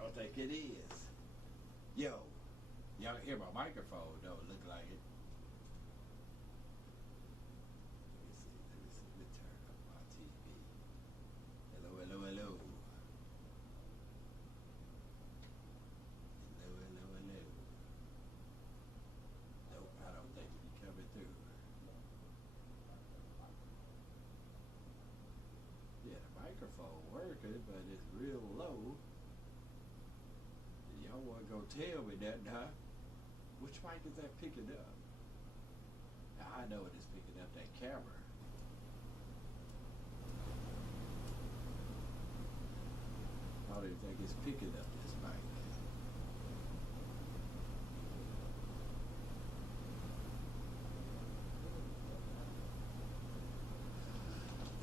don't think it is. Yo, y'all hear my microphone? Don't look like it. Let me see. Let me see. Let me turn up my TV. Hello, hello, hello. Hello, hello, hello. Nope, I don't think you coming through. Yeah, the microphone working, but it's real low. Y'all wasn't gonna tell me nothing, huh? Which mic is that picking up? Now, I know it is picking up that camera. How do you think it's picking up this mic?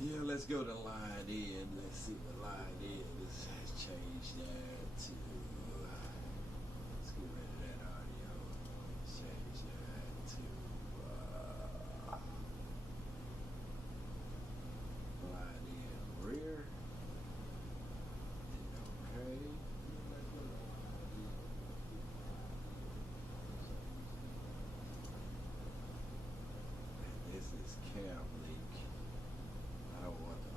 Yeah, let's go to line in. Let's see what line in is. Change that to. Let's get rid of that audio. Change that to line in rear. And okay. Yeah, let's go to line in. And this is Cam Link. I don't want the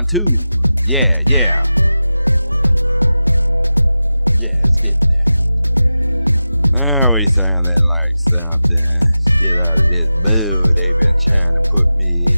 1, 2. Yeah, yeah. Yeah, let's get that. Oh, we sounding like something. Let's get out of this mood they've been trying to put me in.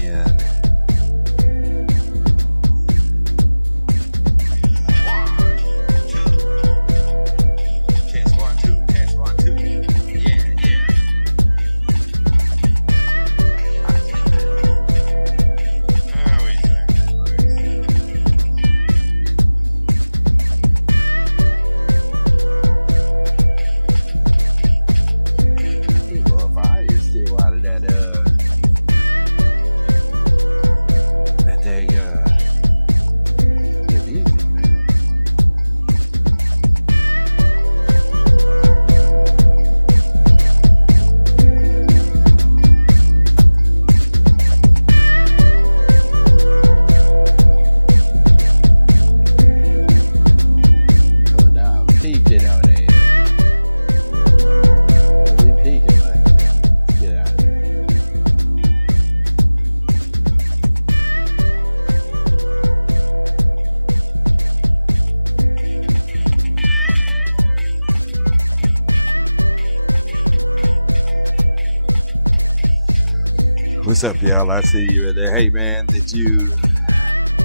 What's up, y'all? I see you in there. Hey, man, did you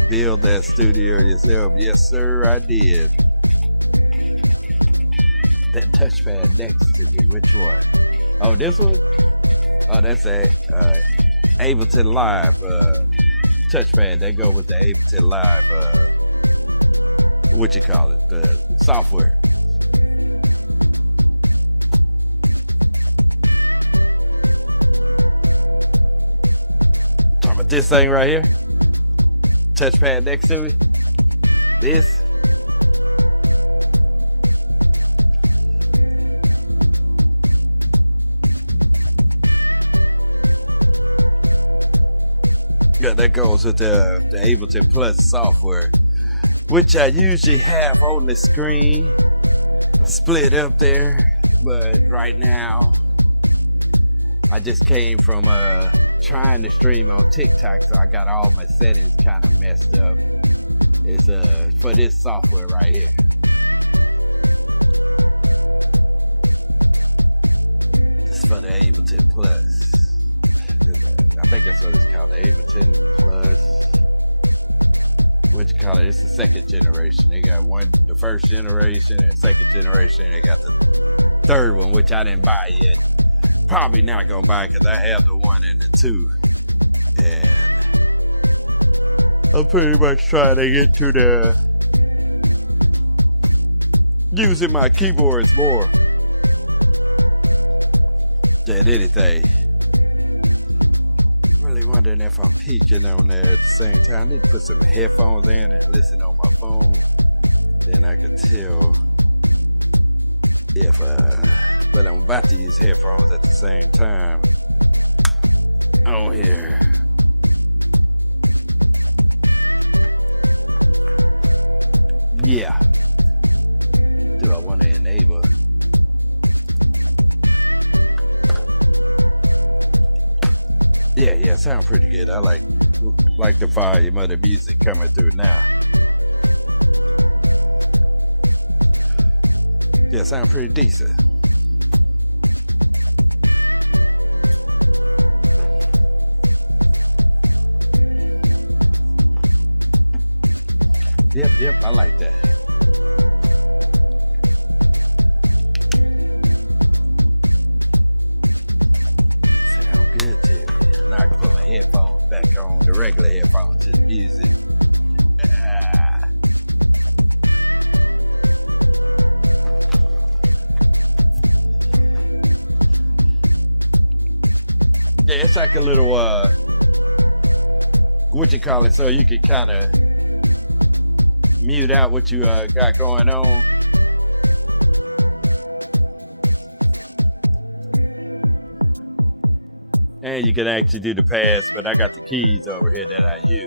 build that studio yourself? Yes, sir, I did. That touchpad next to me, which one? Oh, this one? Oh, that's a Ableton Live touchpad. That go with the Ableton Live, what you call it, the software. This thing right here, touchpad next to it, this. Yeah, that goes with the Ableton Plus software, which I usually have on the screen, split up there, but right now, I just came from trying to stream on TikTok, so I got all my settings kind of messed up. It's for this software right here. It's for the Ableton Plus. I think that's what it's called, the Ableton Plus. What you call it? It's the second generation. They got the first generation and second generation. They got the third one, which I didn't buy yet. Probably not gonna buy because I have the 1 and the 2. I'm pretty much trying to get to using my keyboards more than anything. I'm really wondering if I'm peaking on there at the same time. I need to put some headphones in and listen on my phone. Then I can tell if but I'm about to use headphones at the same time. Oh, here. Yeah. Do I want to enable? Yeah, sound pretty good. I like the volume of the music coming through now. Yeah, sound pretty decent. Yep, I like that. Sound good. Now I can put my headphones back on, the regular headphones, just music. Yeah, it's like a little what you call it, so you can kind of mute out what you got going on. And you can actually do the pass, but I got the keys over here that I use.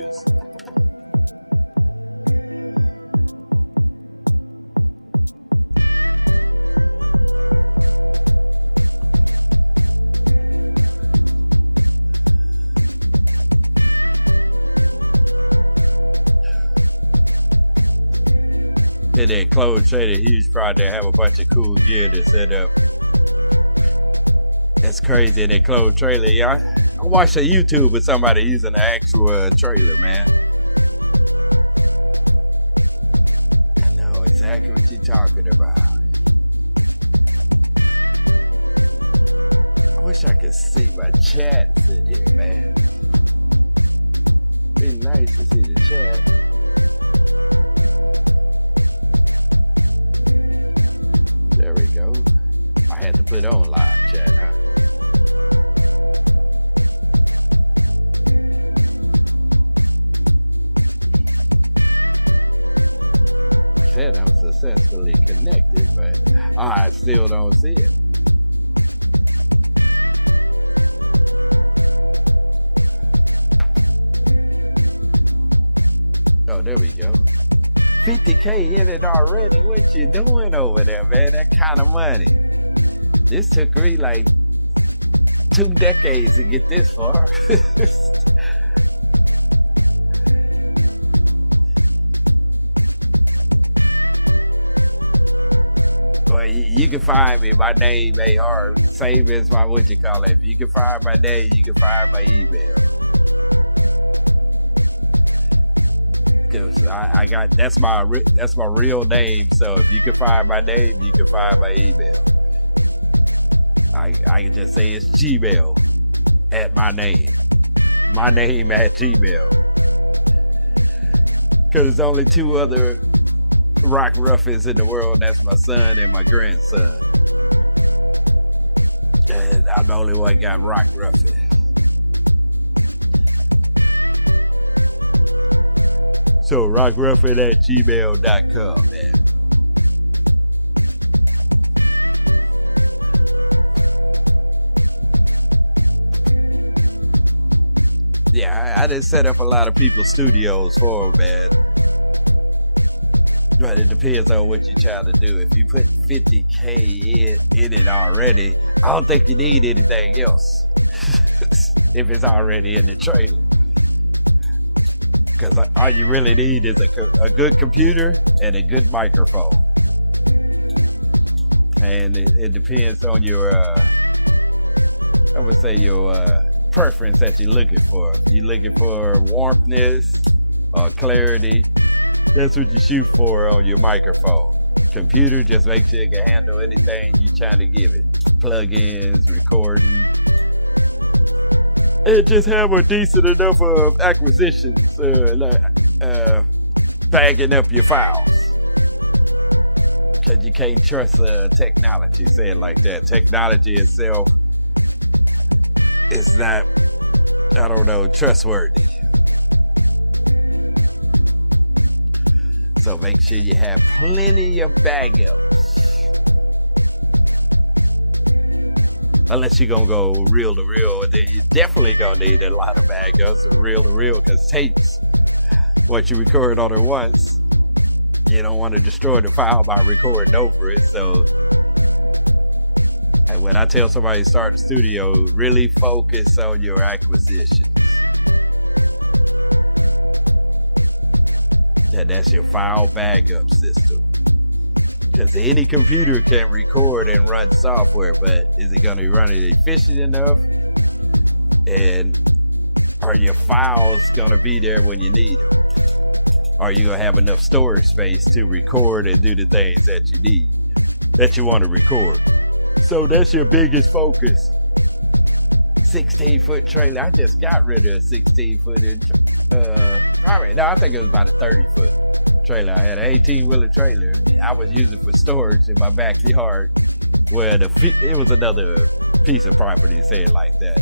crazy in that closed trailer. Yeah, I watched a YouTube with somebody using the actual trailer, man. I know exactly what you're talking about. I wish I could see my chat in here, man. It'd be nice to see the chat. There we go. I had to put on live chat. Said I'm successfully connected, but I still don't see it. Oh, there we go. 50K in it already. What you doing over there, man? That kind of money. This took me like 2 decades to get this far. Well, you can find me. My name AR. Same as my what you call it. If you can find my name, you can find my email. 'Cause I got that's my real name. So if you can find my name, you can find my email. I can just say it's Gmail at my name. My name at Gmail. Cause there's only 2 other rock ruffians in the world, and that's my son and my grandson. And I'm the only one got rock ruffian. So rockruffian@gmail.com, man. Yeah, I done set up a lot of people's studios for them, man. But it depends on what you're trying to do. If you put 50K in it already, I don't think you need anything else. If it's already in the trailer. Because all you really need is a good computer and a good microphone. And it depends on your, I would say your preference that you're looking for. If you're looking for warmthness or clarity, that's what you shoot for on your microphone. Computer, just make sure it can handle anything you're trying to give it. Plugins, recording. And just have a decent enough of acquisitions, bagging up your files. Because you can't trust technology, say it like that. Technology itself is not, I don't know, trustworthy. So make sure you have plenty of backups. Unless you're gonna go reel to reel, and then you're definitely gonna need a lot of backups from reel to reel, because tapes, once you record on it once, you don't want to destroy the file by recording over it. So and when I tell somebody to start a studio, really focus on your acquisitions. And that's your file backup system. Because any computer can record and run software, but is it going to be running efficient enough? And are your files going to be there when you need it? Are you going to have enough storage space to record and do the things that you need, that you want to record? So that's your biggest focus. 16-foot trailer. I just got rid of a 16-footer. I think it was about a 30-foot trailer. I had an 18-wheeler trailer. I was using for storage in my backyard, where it was another piece of property, say it like that.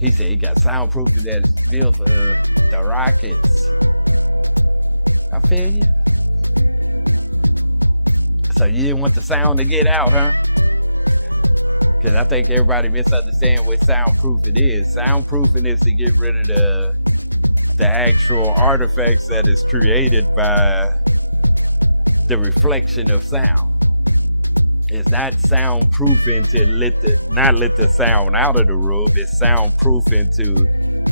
He said he got soundproofing that is built for the Rockets. I feel you. So you didn't want the sound to get out, huh? Because I think everybody misunderstands what soundproofing is. Soundproofing is to get rid of the actual artifacts that is created by the reflection of sound. It's not soundproofing to not let the sound out of the room. It's soundproofing to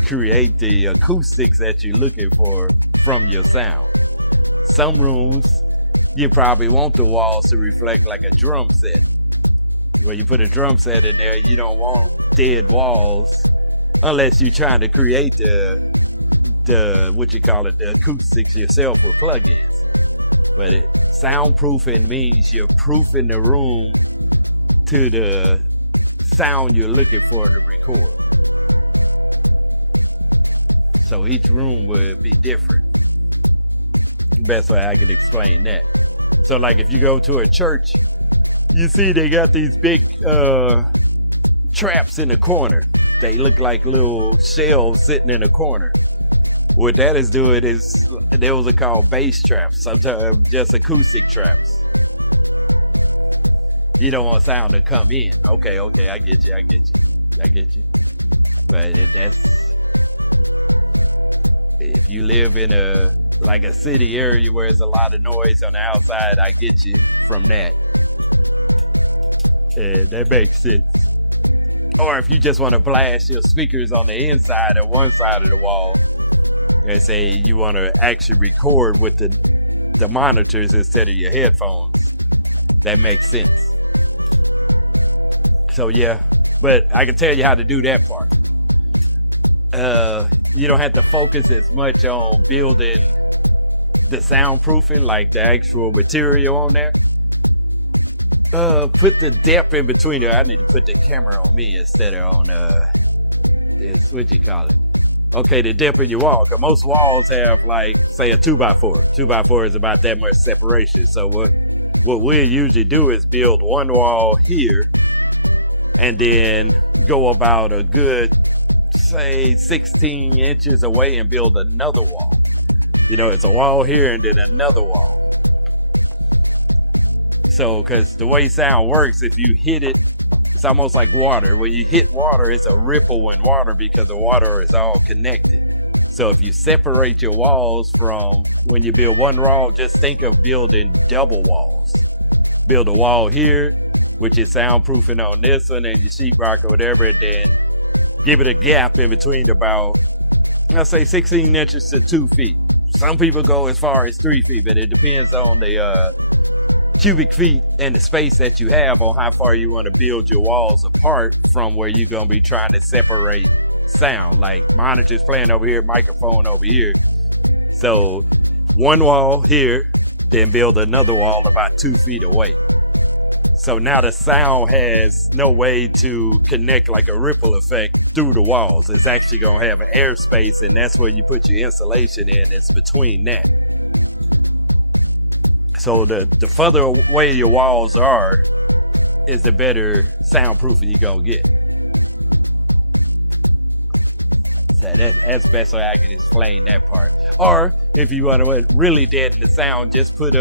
create the acoustics that you're looking for from your sound. Some rooms, you probably want the walls to reflect like a drum set. where you put a drum set in there. You don't want dead walls unless you're trying to create the acoustics yourself with plugins. But soundproofing means you're proofing the room to the sound you're looking for to record. So each room would be different. Best way I could explain that. So like if you go to a church, you see they got these big traps in the corner. They look like little shelves sitting in the corner. What that is doing is, those are called bass traps, sometimes just acoustic traps. You don't want sound to come in. Okay, I get you. But if you live in a city area where there's a lot of noise on the outside, I get you from that. Yeah, that makes sense. Or if you just want to blast your speakers on the inside of one side of the wall, and say you want to actually record with the monitors instead of your headphones, that makes sense. So yeah, but I can tell you how to do that part. You don't have to focus as much on building the soundproofing, like the actual material on there. Put the depth in between there. I need to put the camera on me instead of on what you call it. Okay, the depth in your wall. Cause most walls have say a 2x4. 2x4 is about that much separation. So what we usually do is build one wall here and then go about a good, say 16 inches away and build another wall. It's a wall here and then another wall. So, because the way sound works, if you hit it, it's almost like water. When you hit water, it's a ripple in water because the water is all connected. So if you separate your walls from, when you build one wall, just think of building double walls. Build a wall here, which is soundproofing on this one and your sheetrock or whatever, and then give it a gap in between about, let's say 16 inches to 2 feet. Some people go as far as 3 feet, but it depends on the cubic feet and the space that you have on how far you want to build your walls apart from where you're going to be trying to separate sound. Like monitors playing over here, microphone over here. So one wall here, then build another wall about 2 feet away. So now the sound has no way to connect like a ripple effect through the walls. It's actually going to have an airspace, and that's where you put your insulation in. It's between that. So the further away your walls are, is the better soundproofing you're going to get. So that's the best way I can explain that part. Or if you want to really deaden the sound, just put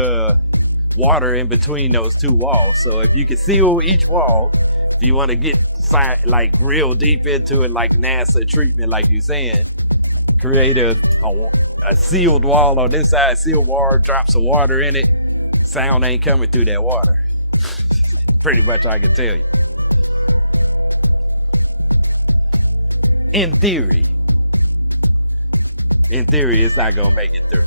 water in between those two walls. So if you can seal each wall, if you want to get real deep into it, like NASA treatment, like you're saying, create a sealed wall on this side, sealed wall, drop some water in it. Sound ain't coming through that water. Pretty much I can tell you. In theory, it's not gonna make it through.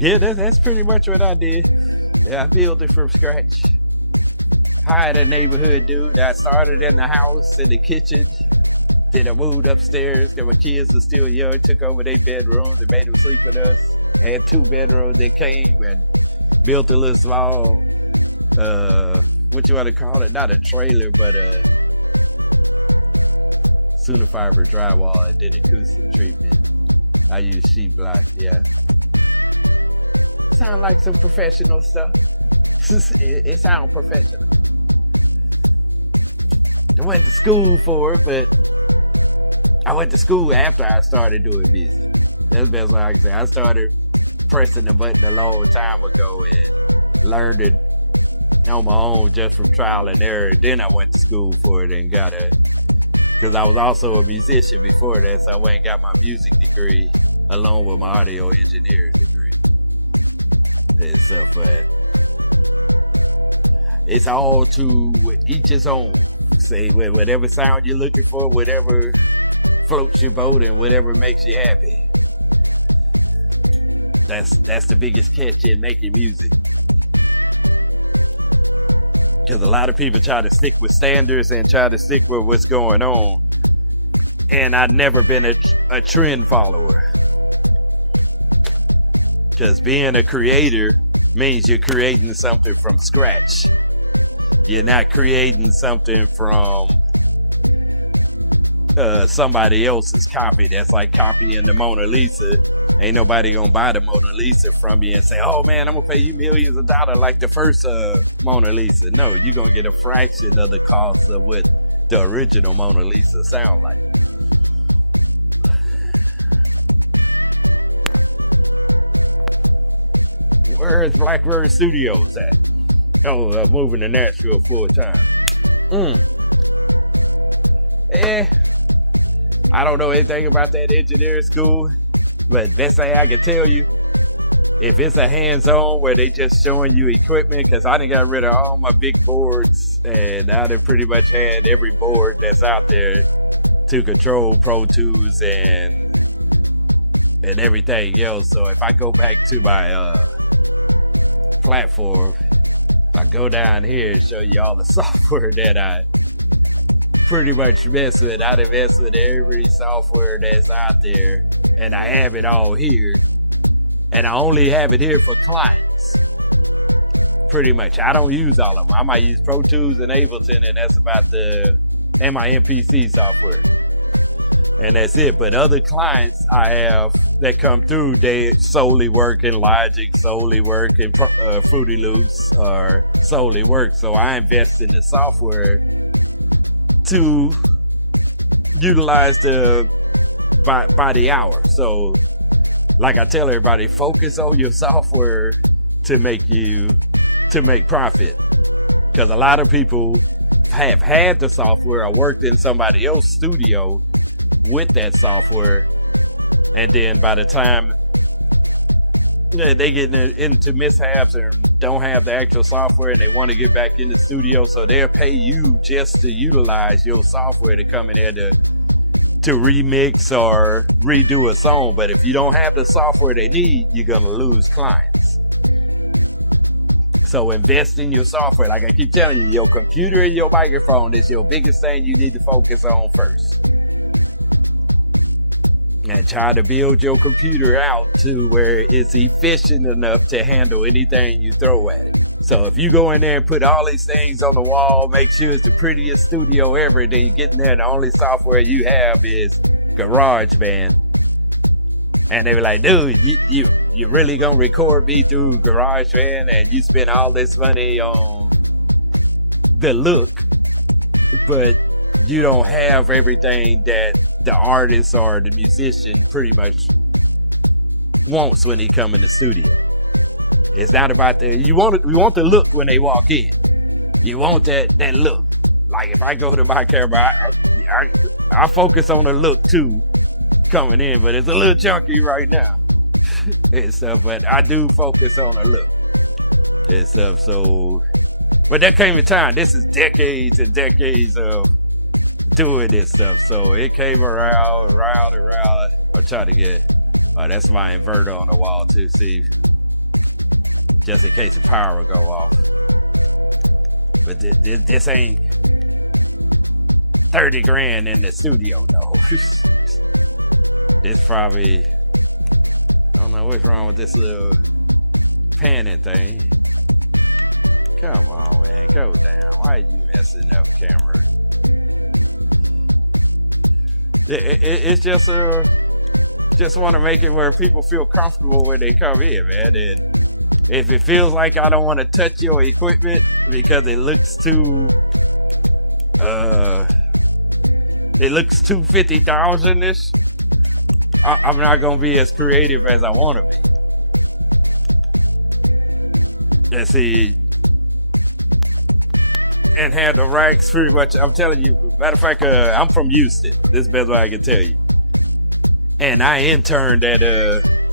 Yeah, that's pretty much what I did. Yeah, I built it from scratch. Hired a neighborhood dude. I started in the house, in the kitchen. Then I moved upstairs. Then my kids were still young. Took over their bedrooms and made them sleep with us. Had 2 bedrooms. They came and built a little small, what you want to call it? Not a trailer, but pseudo fiber drywall and then acoustic treatment. I use sheet block. Yeah. Sound like some professional stuff. It sounds professional. I went to school for it, but I went to school after I started doing business. That's the best way I can say. I started pressing the button a long time ago and learned it on my own just from trial and error. Then I went to school for it and got it. Because I was also a musician before that, so I went and got my music degree along with my audio engineering degree. And stuff, but it's all to each his own. Say whatever sound you're looking for, whatever floats your boat and whatever makes you happy. That's the biggest catch in making music. Because a lot of people try to stick with standards and try to stick with what's going on. And I've never been a trend follower. Because being a creator means you're creating something from scratch. You're not creating something from somebody else's copy. That's like copying the Mona Lisa. Ain't nobody gonna buy the Mona Lisa from you and say, oh man, I'm gonna pay you millions of dollars like the first Mona Lisa. No, you're gonna get a fraction of the cost of what the original Mona Lisa sound like. Where's Blackbird Studios at? Oh, I'm moving to Nashville full time. I don't know anything about that engineering school, but best thing I can tell you, if it's a hands-on where they just showing you equipment, because I done got rid of all my big boards, and I done pretty much had every board that's out there to control Pro Tools and everything else. So if I go back to my platform, I go down here and show you all the software that I pretty much mess with. I done mess with every software that's out there, and I have it all here. And I only have it here for clients. Pretty much. I don't use all of them. I might use Pro Tools and Ableton, and that's about and my MPC software. And that's it. But other clients I have that come through, they solely work in Logic, solely work in Fruity Loops, or solely work. So I invest in the software to utilize by the hour. So like I tell everybody, focus on your software to make profit. Because a lot of people have had the software or worked in somebody else's studio with that software, and then by the time they get into mishaps or don't have the actual software and they want to get back in the studio, so they'll pay you just to utilize your software to come in there to remix or redo a song. But if you don't have the software they need, you're gonna lose clients. So invest in your software. Like I keep telling you, your computer and your microphone is your biggest thing you need to focus on first. And try to build your computer out to where it's efficient enough to handle anything you throw at it. So if you go in there and put all these things on the wall, make sure it's the prettiest studio ever, then you get in there and the only software you have is GarageBand. And they were like, dude, you really gonna record me through GarageBand and you spend all this money on the look, but you don't have everything that the artist or the musician pretty much wants when he come in the studio. It's not about we want the look when they walk in. You want that look. Like if I go to my camera, I focus on the look too coming in, but it's a little chunky right now and stuff, but I do focus on the look and stuff. So, but there came a time, this is decades and decades of doing this stuff, so it came around. I'll try to get, that's my inverter on the wall too, see, just in case the power will go off. But this ain't 30 grand in the studio, no. This probably, I don't know what's wrong with this little panning thing. Come on, man, go down. Why are you messing up, camera? It's just want to make it where people feel comfortable when they come in, man. And if it feels like I don't want to touch your equipment because it looks too 50,000-ish, I'm not gonna be as creative as I want to be. And see, and have the racks pretty much. I'm telling you. Matter of fact, I'm from Houston. This is the best way I can tell you. And I interned at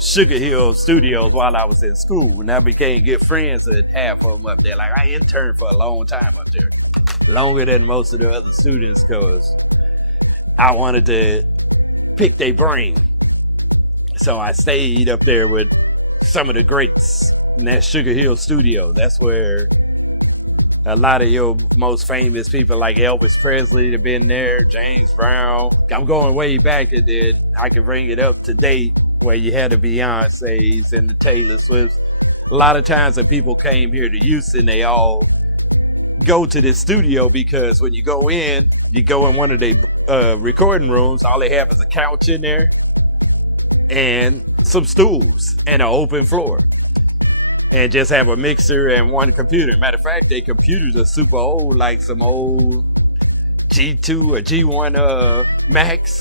Sugar Hill Studios while I was in school, and I became good friends with half of them up there. Like I interned for a long time up there, longer than most of the other students, because I wanted to pick their brain. So I stayed up there with some of the greats in that Sugar Hill studio. That's where a lot of your most famous people like Elvis Presley have been there, James Brown. I'm going way back, and then I can bring it up to date where you had the Beyoncé's and the Taylor Swifts. A lot of times when people came here to Houston, they all go to this studio because when you go in one of the recording rooms, all they have is a couch in there and some stools and an open floor. And just have a mixer and one computer. Matter of fact, their computers are super old, like some old G2 or G1 Macs.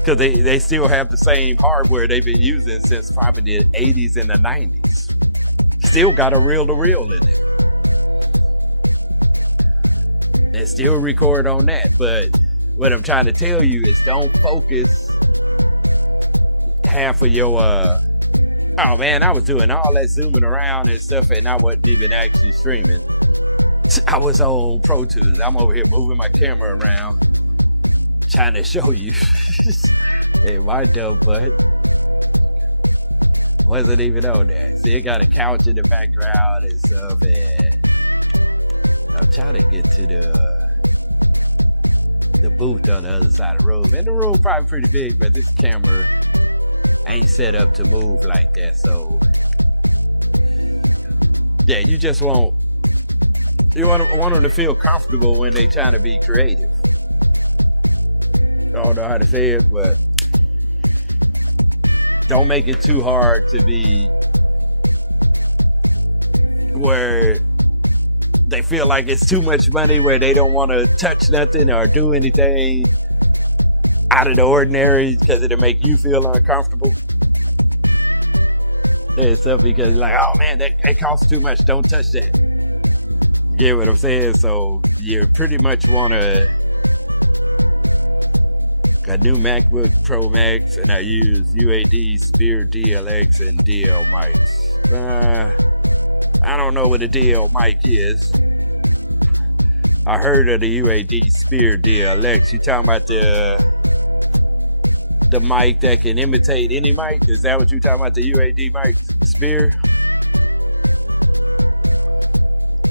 Because they still have the same hardware they've been using since probably the 80s and the 90s. Still got a reel-to-reel in it. And still record on that. But what I'm trying to tell you is don't focus half of your... Oh man, I was doing all that zooming around and stuff, and I wasn't even actually streaming. I was on Pro Tools. I'm over here moving my camera around, trying to show you. Hey, my dope butt wasn't even on there. See, it got a couch in the background and stuff, and I'm trying to get to the booth on the other side of the room. And the room probably pretty big, but this camera ain't set up to move like. Yeah, you just want them to feel comfortable when they trying to be creative. I don't know how to say it, but don't make it too hard to be where they feel like it's too much money, where they don't want to touch nothing or do anything out of the ordinary because it'll make you feel uncomfortable. And stuff because like, oh man, that costs too much. Don't touch that. You get what I'm saying? So you pretty much want a new MacBook Pro Max, and I use UAD, Spear, DLX, and DL mics. I don't know what a DL mic is. I heard of the UAD, Spear, DLX. You talking about the mic that can imitate any mic? Is that what you're talking about, the UAD mic, Spear?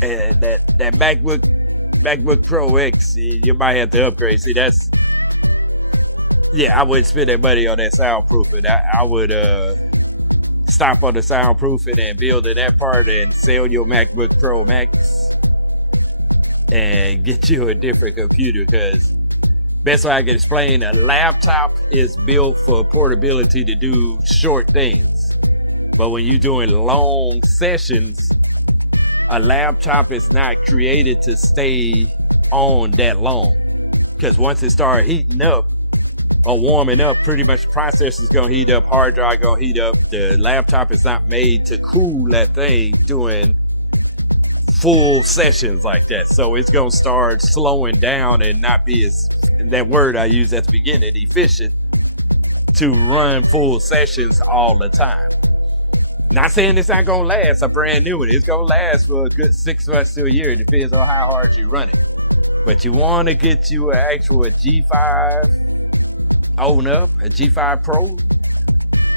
And that MacBook Pro X, you might have to upgrade. See, that's... Yeah, I wouldn't spend that money on that soundproofing. I would stop on the soundproofing and building that part and sell your MacBook Pro Max and get you a different computer, because best way I can explain, a laptop is built for portability to do short things. But when you're doing long sessions, a laptop is not created to stay on that long. Because once it starts heating up or warming up, pretty much the processor is going to heat up, hard drive going to heat up. The laptop is not made to cool that thing doing full sessions like that. So it's going to start slowing down and not be as... that word I used at the beginning, efficient, to run full sessions all the time. Not saying it's not gonna last a brand new one. It's gonna last for a good 6 months to a year. It depends on how hard you run it. But you want to get you an actual G5 on up, a G5 Pro.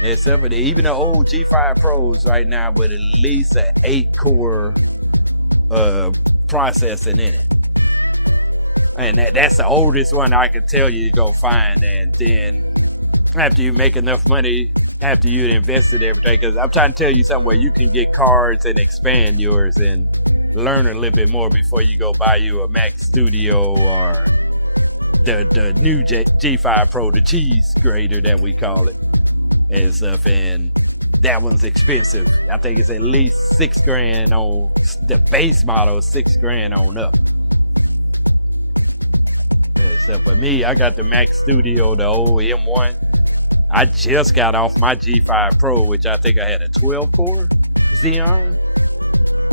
And stuff. Even the old G5 Pros right now with at least an 8-core processing in it. And that's the oldest one I can tell you go find. And then after you make enough money, after you invested everything, because I'm trying to tell you somewhere you can get cards and expand yours and learn a little bit more before you go buy you a Mac Studio or the new G5 Pro, the cheese grater that we call it and stuff. And that one's expensive. I think it's at least $6,000 on the base model, $6,000 on up. For me, I got the Mac Studio, the old M1. I just got off my G5 Pro, which I think I had a 12-core Xeon,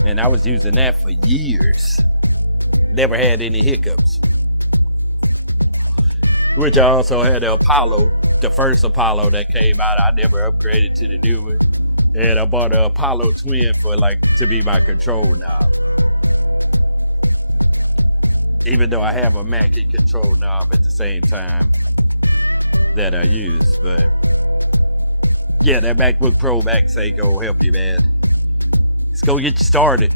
and I was using that for years. Never had any hiccups. Which I also had the Apollo, the first Apollo that came out. I never upgraded to the new one, and I bought an Apollo Twin for to be my control knob. Even though I have a Mackie control knob at the same time that I use, but Yeah, that MacBook Pro Max ain't gonna help you, man. It's gonna get you started.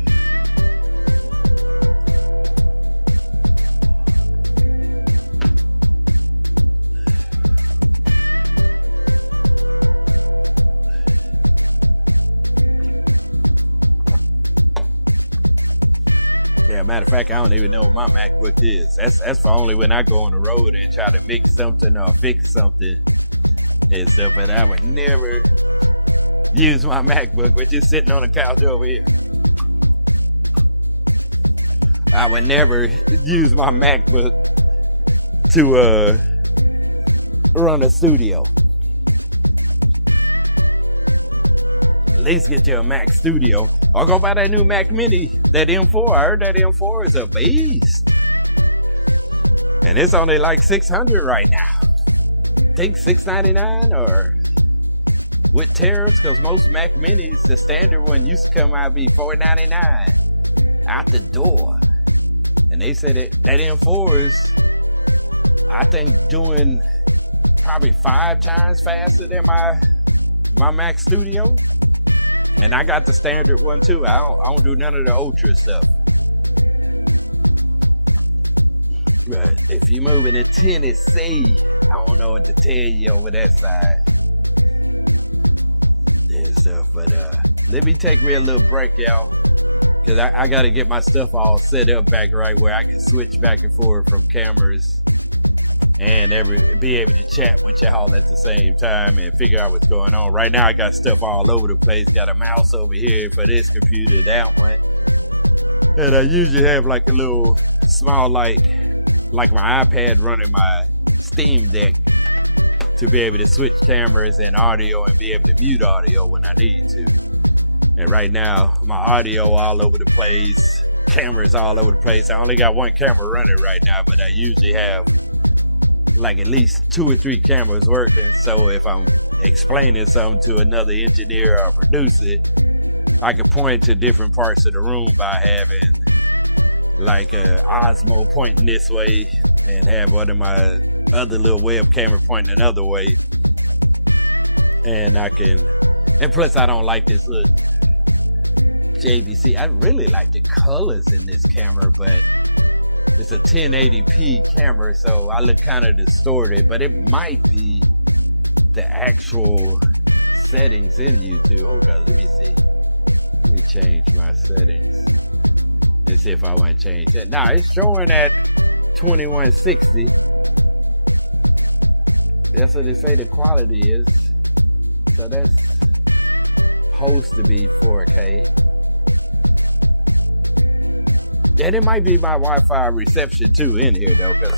Yeah, matter of fact, I don't even know what my MacBook is. That's for only when I go on the road and try to fix something or fix something and stuff, but I would never use my MacBook. We're just sitting on the couch over here. I would never use my MacBook to run a studio. At least get you a Mac Studio. Or go buy that new Mac Mini, that M4. I heard that M4 is a beast. And it's only like $600 right now. I think $699 or with tariffs, because most Mac Minis, the standard one used to come out be $499 out the door. And they said that M4 is, I think, doing probably 5 times faster than my Mac Studio. And I got the standard one too. I don't do none of the ultra stuff. But if you're moving to Tennessee, I don't know what to tell you over that side and stuff. But let me take me a little break, y'all, because I got to get my stuff all set up back right where I can switch back and forth from cameras and be able to chat with y'all at the same time and figure out what's going on. Right now I got stuff all over the place. Got a mouse over here for this computer, that one. And I usually have like a little small like my iPad running my Steam Deck to be able to switch cameras and audio and be able to mute audio when I need to. And right now my audio all over the place, cameras all over the place. I only got one camera running right now, but I usually have like at least 2 or 3 cameras working. So if I'm explaining something to another engineer or producer, I can point to different parts of the room by having like a Osmo pointing this way and have one of my other little web camera pointing another way. And plus I don't like this little JVC. I really like the colors in this camera, but it's a 1080p camera, so I look kind of distorted, but it might be the actual settings in YouTube. Hold on, let me change my settings. Let's see if I want to change that. Now it's showing at 2160. That's what they say the quality is. So that's supposed to be 4K. And it might be my Wi-Fi reception too in here though, because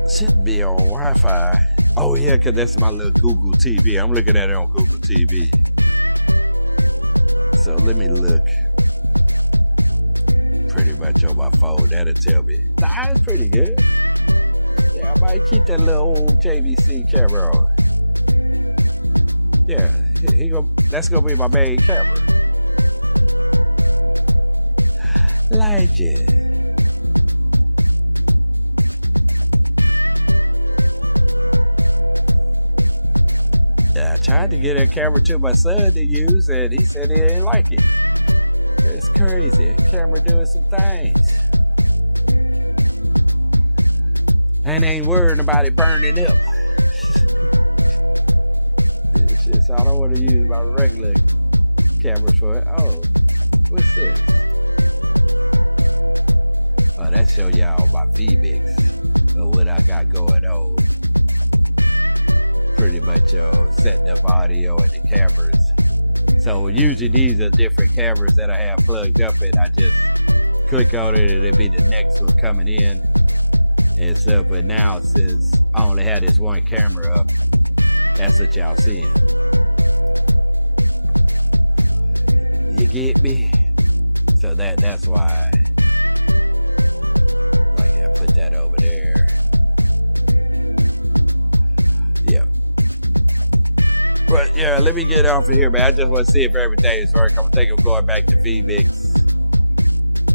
it should be on Wi-Fi. Oh yeah, because that's my little Google TV. I'm looking at it on Google TV. So let me look. Pretty much on my phone, that'll tell me. Nah, it's pretty good. Yeah, I might keep that little old JVC camera on. Yeah, that's gonna be my main camera. Like it. Get a camera to my son to use, and he said he ain't like it. It's crazy. The camera doing some things. And ain't worrying about it burning up. So I don't want to use my regular cameras for it. Oh, what's this? Oh, that show y'all my VMix or what I got going on. Pretty much setting up audio and the cameras. So usually these are different cameras that I have plugged up in. I just click on it and it'll be the next one coming in and stuff. But now since I only had this one camera up, that's what y'all see. You get me? So that's why. Yeah, put that over there. Yep. But yeah, let me get off of here, man. I just want to see if everything is working. I'm thinking of going back to VMix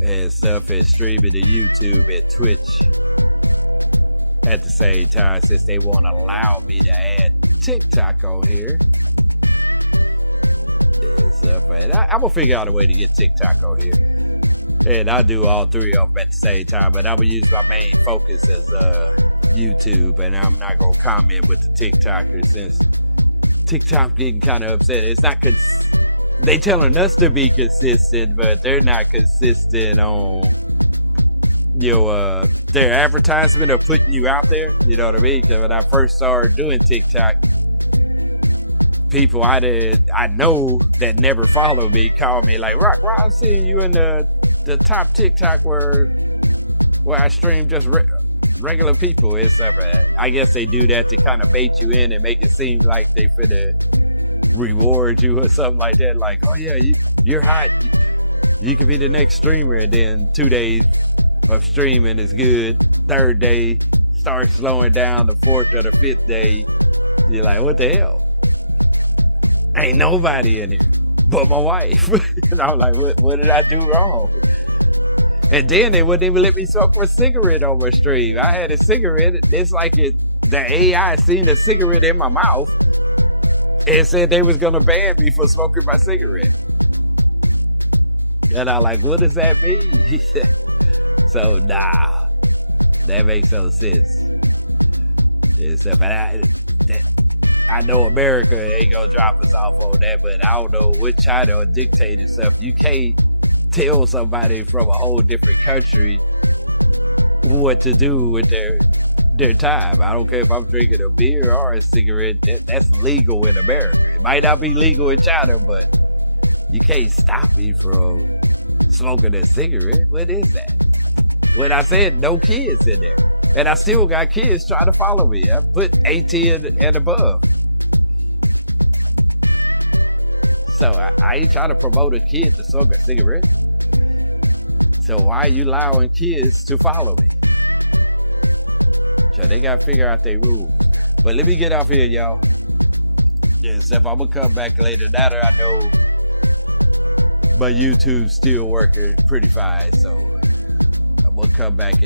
and stuff and streaming to YouTube and Twitch at the same time, since they won't allow me to add TikTok on here. I'm gonna figure out a way to get TikTok on here. And I do all three of them at the same time, but I'm gonna use my main focus as YouTube, and I'm not gonna comment with the TikTokers since TikTok getting kind of upset. It's not they telling us to be consistent, but they're not consistent on their advertisement of putting you out there. You know what I mean? Because when I first started doing TikTok, people I know that never followed me called me like, Rock, why I'm seeing you in the top TikTok where I stream just regular people and stuff. I guess they do that to kind of bait you in and make it seem like they finna reward you or something like that. Like, oh yeah, you're hot. You could be the next streamer. And then 2 days of streaming is good. Third day starts slowing down. The fourth or the fifth day, you're like, what the hell? Ain't nobody in it but my wife. And I'm like, what did I do wrong? And then they wouldn't even let me smoke a cigarette on my stream. I had a cigarette. It's like the AI seen a cigarette in my mouth and said they was gonna ban me for smoking my cigarette. And I'm like, what does that mean? So nah, that makes no sense. But I know America ain't gonna drop us off on that, but I don't know what China or dictator stuff. You can't tell somebody from a whole different country what to do with their time. I don't care if I'm drinking a beer or a cigarette. That's legal in America. It might not be legal in China, but you can't stop me from smoking a cigarette. What is that? When I said no kids in there, and I still got kids trying to follow me. I put 18 and above. So I ain't trying to promote a kid to smoke a cigarette. So why are you allowing kids to follow me? So they gotta figure out their rules. But let me get off here, y'all. Yes, if I'm gonna come back later, now that I know my YouTube's still working pretty fine, so I'm gonna come back